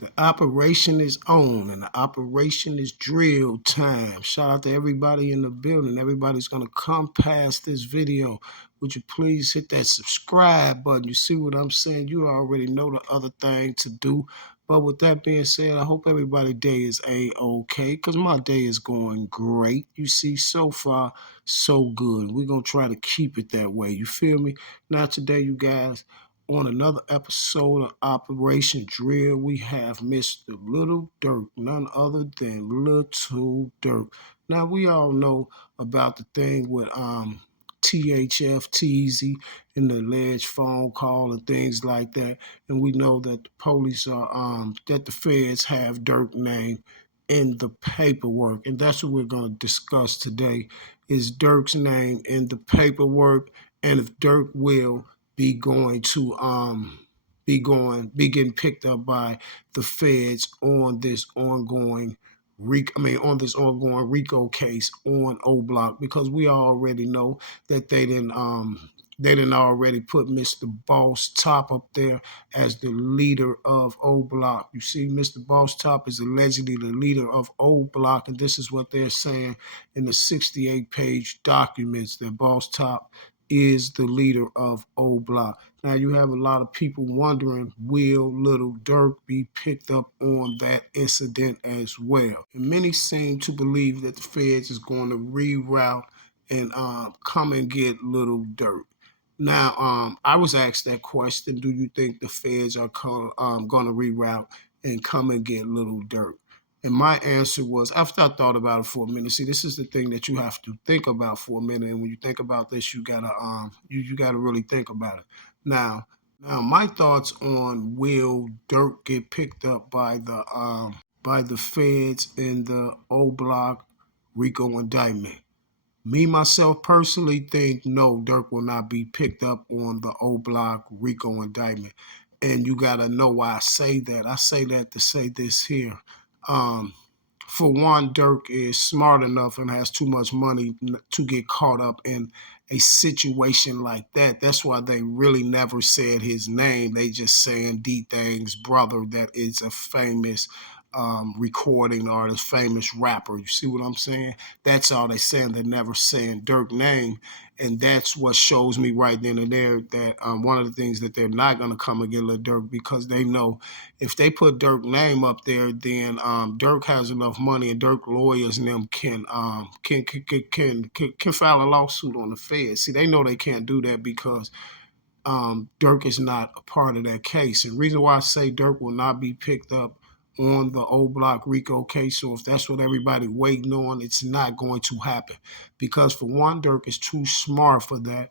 The operation is on, and the operation is drill time. Shout out to everybody in the building. Everybody's going to come past this video. Would you please hit that subscribe button? You see what I'm saying? You already know the other thing to do. But with that being said, I hope everybody's day is A-okay, because my day is going great. You see, so far, so good. We're going to try to keep it that way. You feel me? Now, today, you guys, on another episode of Operation Drill, we have Mr. Little Durk, none other than Little Durk. Now, we all know about the thing with THF, Teasy, and the alleged phone call and things like that. And we know that the police are, that the feds have Durk's name in the paperwork. And that's what we're going to discuss today, is Durk's name in the paperwork, and if Durk will be going to be getting picked up by the feds on this ongoing Rico case on OBlock, because we already know that they didn't already put Mr. Boss Top up there as the leader of OBlock. You see, Mr. Boss Top is allegedly the leader of OBlock, and this is what they're saying in the 68-page documents, that Boss Top is the leader of OBlock. Now, you have a lot of people wondering, will Little Durk be picked up on that incident as well? And many seem to believe that the feds is going to reroute and come and get Little Durk. Now, I was asked that question, do you think the feds are going to reroute and come and get Little Durk? And my answer was, after I thought about it for a minute, see, this is the thing that you have to think about for a minute. And when you think about this, you gotta you gotta really think about it. Now, my thoughts on, will Durk get picked up by the feds in the OBlock Rico indictment? Me, myself, personally think no, Durk will not be picked up on the OBlock Rico indictment. And you got to know why I say that. I say that to say this here. For one, Durk is smart enough and has too much money to get caught up in a situation like that. That's why they really never said his name. They just saying D-Thang's brother, that is a famous recording artist, famous rapper. You see what I'm saying? That's all they saying. They're never saying Durk's name. And that's what shows me right then and there that one of the things that they're not going to come and get Lil Durk, because they know if they put Durk's name up there, then Durk has enough money, and Durk lawyers and them can file a lawsuit on the feds. See, they know they can't do that because Durk is not a part of that case. And the reason why I say Durk will not be picked up on the OBlock Rico case, so if that's what everybody waiting on, it's not going to happen. Because for one, Durk is too smart for that.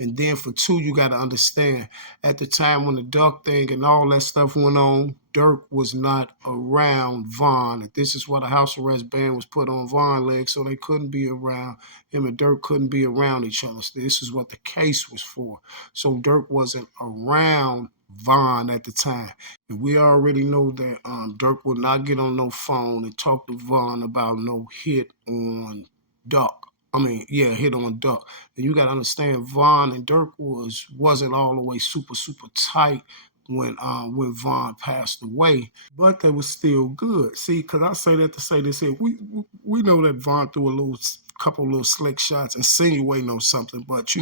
And then for two, you got to understand, at the time when the Duck thing and all that stuff went on, Durk was not around Von. This is what a house arrest ban was put on Von legs, so they couldn't be around him, and Durk couldn't be around each other. So this is what the case was for. So Durk wasn't around Von at the time. And we already know that Durk will not get on no phone and talk to Von about no hit on Duck. Hit on Duck. And you got to understand, Von and Durk wasn't all the way super tight when Von passed away, but they were still good. See, because I say that to say this here, we know that Von threw a couple little slick shots insinuating on something, but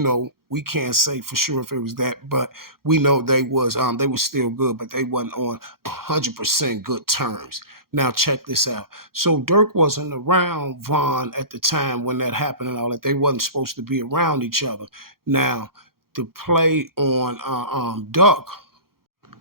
we can't say for sure if it was that. But we know they were still good, but they wasn't on 100% good terms. Now check this out. So Durk wasn't around Von at the time when that happened and all that. They wasn't supposed to be around each other. Now, to play on Duck.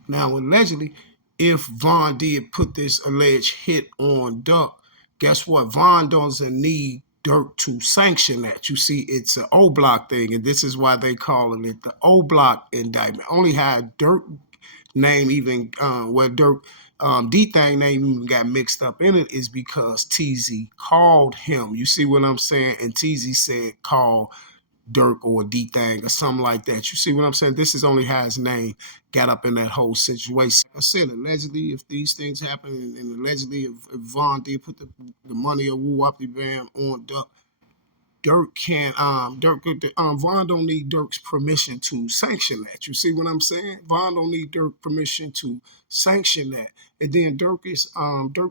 Now, allegedly, if Von did put this alleged hit on Duck, guess what? Von doesn't need Durk to sanction that. You see, it's an OBlock thing, and this is why they calling it the OBlock indictment. Only how Durk name even Durk D-Thang name even got mixed up in it is because TZ called him. You see what I'm saying? And TZ said call Durk or D-Thang or something like that. You see what I'm saying? This is only how his name got up in that whole situation. Like I said, allegedly, if these things happen, and allegedly if Von did put the money of Woo Wop Bam on Duck, Durk can't Vaughn don't need Durk's permission to sanction that. You see what I'm saying? Vaughn don't need Durk permission to sanction that. And then Durk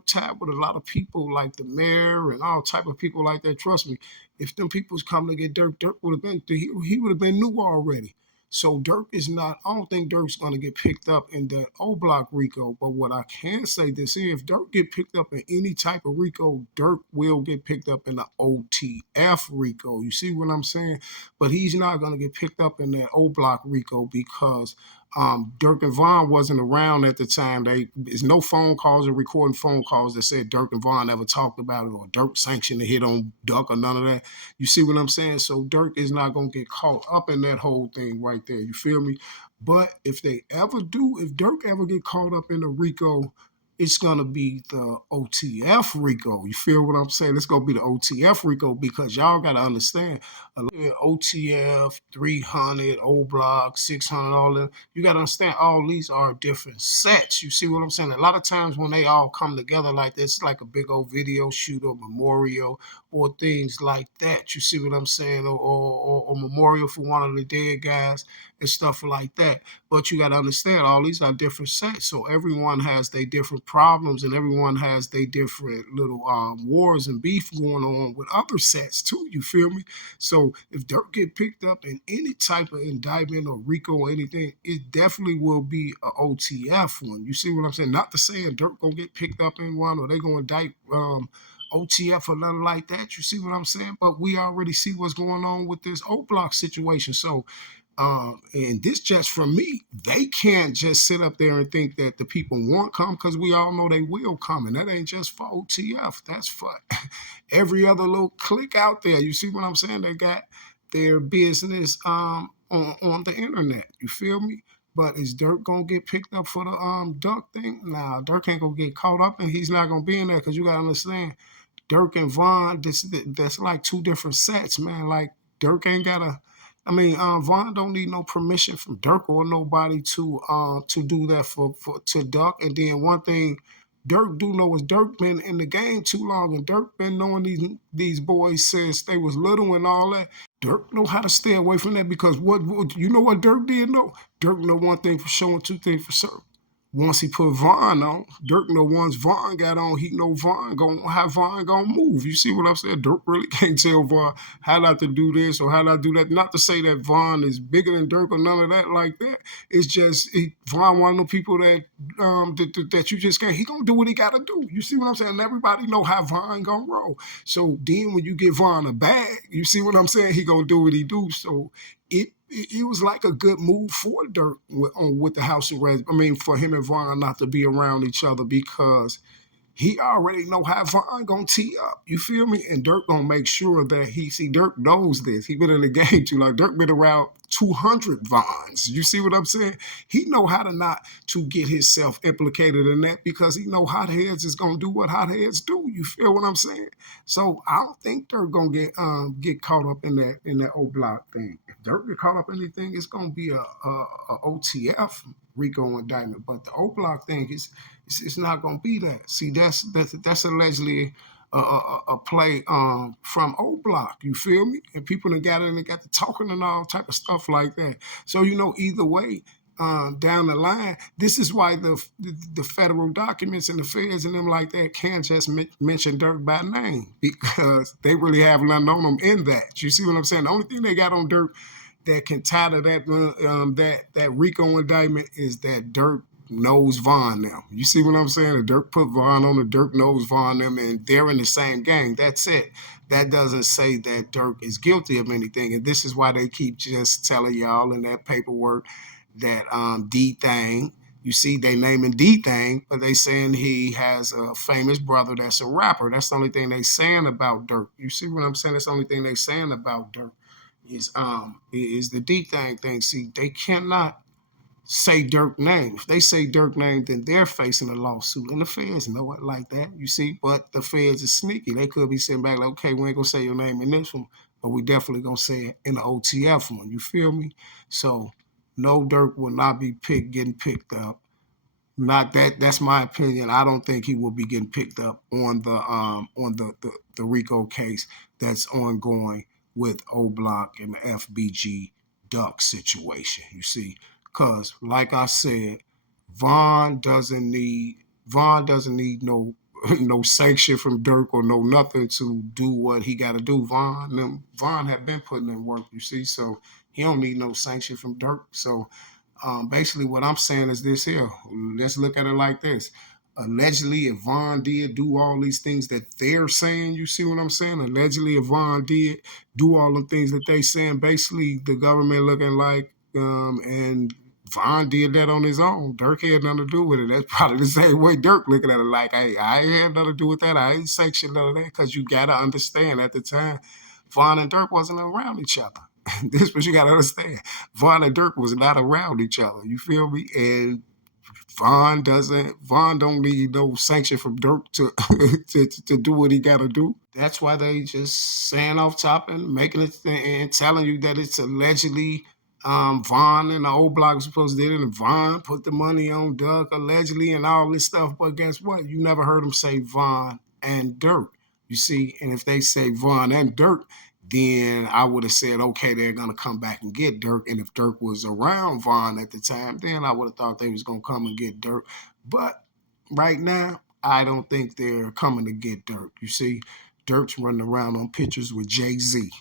tied with a lot of people like the mayor and all type of people like that. Trust me, if them people's coming to get Durk would have been he would have been new already. So Durk is not. I don't think Durk's going to get picked up in the OBlock Rico. But what I can say this is, if Durk get picked up in any type of Rico, Durk will get picked up in the OTF Rico. You see what I'm saying? But he's not going to get picked up in that OBlock Rico because Durk and Vaughn wasn't around at the time. There's no phone calls or recording phone calls that said Durk and Vaughn ever talked about it or Durk sanctioned a hit on Duck or none of that. You see what I'm saying? So Durk is not gonna get caught up in that whole thing right there. You feel me? But if they ever do, if Durk ever get caught up in the Rico, it's gonna be the OTF Rico. You feel what I'm saying? It's gonna be the OTF Rico because y'all gotta understand. OTF 300, O Block 600, all that. You gotta understand all these are different sets. You see what I'm saying? A lot of times when they all come together like this, it's like a big old video shoot or memorial or things like that. You see what I'm saying? Or memorial for one of the dead guys and stuff like that. But you got to understand, all these are different sets. So everyone has their different problems and everyone has their different little wars and beef going on with other sets too. You feel me? So if Durk get picked up in any type of indictment or RICO or anything, it definitely will be a OTF one. You see what I'm saying? Not to say Durk gonna get picked up in one or they gonna indict OTF or nothing like that. You see what I'm saying? But we already see what's going on with this O Block situation. So and this just from me, they can't just sit up there and think that the people won't come because we all know they will come. And that ain't just for OTF. That's for every other little clique out there. You see what I'm saying? They got their business on the internet. You feel me? But is Durk gonna get picked up for the Duck thing? Nah, Durk ain't gonna get caught up and he's not gonna be in there because you gotta understand Durk and Vaughn, that's like two different sets, man. Like Durk ain't gotta. I mean, Vaughn don't need no permission from Durk or nobody to do that for to Duck. And then one thing Durk do know is Durk been in the game too long, and Durk been knowing these boys since they was little and all that. Durk know how to stay away from that because what you know what Durk did know? Durk know one thing for sure and two things for certain. Once he put Vaughn on, Durk know once Vaughn got on, he know Vaughn gonna how Vaughn gonna move. You see what I'm saying? Durk really can't tell Vaughn how not to do this or how not to do that. Not to say that Vaughn is bigger than Durk or none of that like that. It's just Vaughn one of the people that you just can't. He gonna do what he gotta do. You see what I'm saying? And everybody know how Vaughn gonna roll. So then when you give Vaughn a bag, you see what I'm saying? He gonna do what he do. So it was like a good move for Durk with the House of Reds. I mean, for him and Vaughn not to be around each other because he already know how Vaughn gonna tee up. You feel me? And Durk gonna make sure that Durk knows this. He been in the game too. Like Durk been around 200 Vaughns. You see what I'm saying? He know how to not to get himself implicated in that because he know hotheads is gonna do what hotheads do. You feel what I'm saying? So I don't think Durk gonna get caught up in that O Block thing. If Durk get caught up in anything, it's gonna be a OTF Rico indictment. But the O Block thing is it's not gonna be that. See, that's allegedly a play from O Block. You feel me? And people that got in and got to talking and all type of stuff like that. So either way, down the line, this is why the federal documents and the feds and them like that can't just mention Durk by name because they really have nothing on them in that. You see what I'm saying? The only thing they got on Durk that can tie to that Rico indictment is that Durk knows Vaughn now. You see what I'm saying? The Durk put Vaughn on the Durk knows Vaughn them, and they're in the same gang. That's it. That doesn't say that Durk is guilty of anything, and this is why they keep just telling y'all in that paperwork that D thing. You see, they naming D thing, but they saying he has a famous brother that's a rapper. That's the only thing they saying about Durk. You see what I'm saying? That's the only thing they saying about Durk is the D thing. See, they cannot say Durk name. If they say Durk name, then they're facing a lawsuit. And the feds know it like that, you see. But the feds is sneaky. They could be sitting back like, okay, we ain't going to say your name in this one, but we definitely going to say it in the OTF one. You feel me? So no, Durk will not be getting picked up. Not that. That's my opinion. I don't think he will be getting picked up on the Rico case that's ongoing with OBlock and the FBG Duck situation. You see, because like I said, Vaughn doesn't need Vaughn doesn't need no no sanction from Durk or no nothing to do what he got to do. Vaughn had been putting in work. You see, so he don't need no sanction from Durk. So basically, what I'm saying is this here. Let's look at it like this. Allegedly, if Vaughn did do all these things that they're saying, you see what I'm saying? Allegedly, if Vaughn did do all the things that they saying, basically the government looking like, and Vaughn did that on his own. Durk had nothing to do with it. That's probably the same way Durk looking at it like, hey, I ain't had nothing to do with that. I ain't sanctioned none of that because you got to understand at the time, Vaughn and Durk wasn't around each other. This is what you got to understand. Vaughn and Durk was not around each other. You feel me? And Vaughn don't need no sanction from Durk to to do what he got to do. That's why they just saying off top and making it and telling you that it's allegedly Vaughn and the OBlock was supposed to do it, and Vaughn put the money on Duck allegedly and all this stuff. But guess what? You never heard him say Vaughn and Durk. You see, and if they say Vaughn and Durk, then I would have said, okay, they're gonna come back and get Durk. And if Durk was around Vaughn at the time, then I would have thought they was gonna come and get Durk. But right now, I don't think they're coming to get Durk. You see, Durk's running around on pictures with Jay-Z.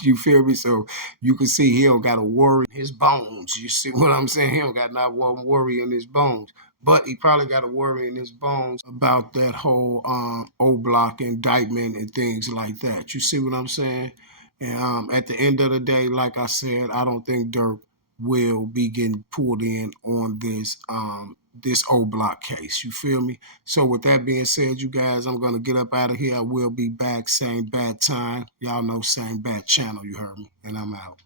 You feel me? So you can see he don't got a worry in his bones. You see what I'm saying? He don't got not one worry in his bones. But he probably got a worry in his bones about that whole O-Block indictment and things like that. You see what I'm saying? And at the end of the day, like I said, I don't think Durk will be getting pulled in on this O-Block case. You feel me? So with that being said, you guys, I'm gonna get up out of here. I will be back, same bad time. Y'all know, same bad channel. You heard me, and I'm out.